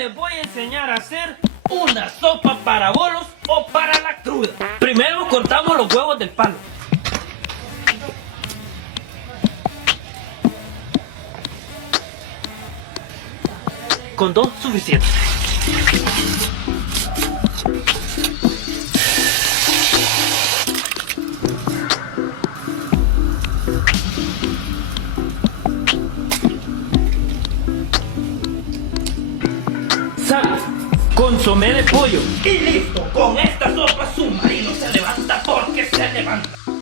les voy a enseñar a hacer una sopa para bolos o para la cruda. Primero cortamos los huevos del palo. Con 2 suficiente. Sal, consomé de pollo y listo. Con esta sopa su marido se levanta porque se levanta.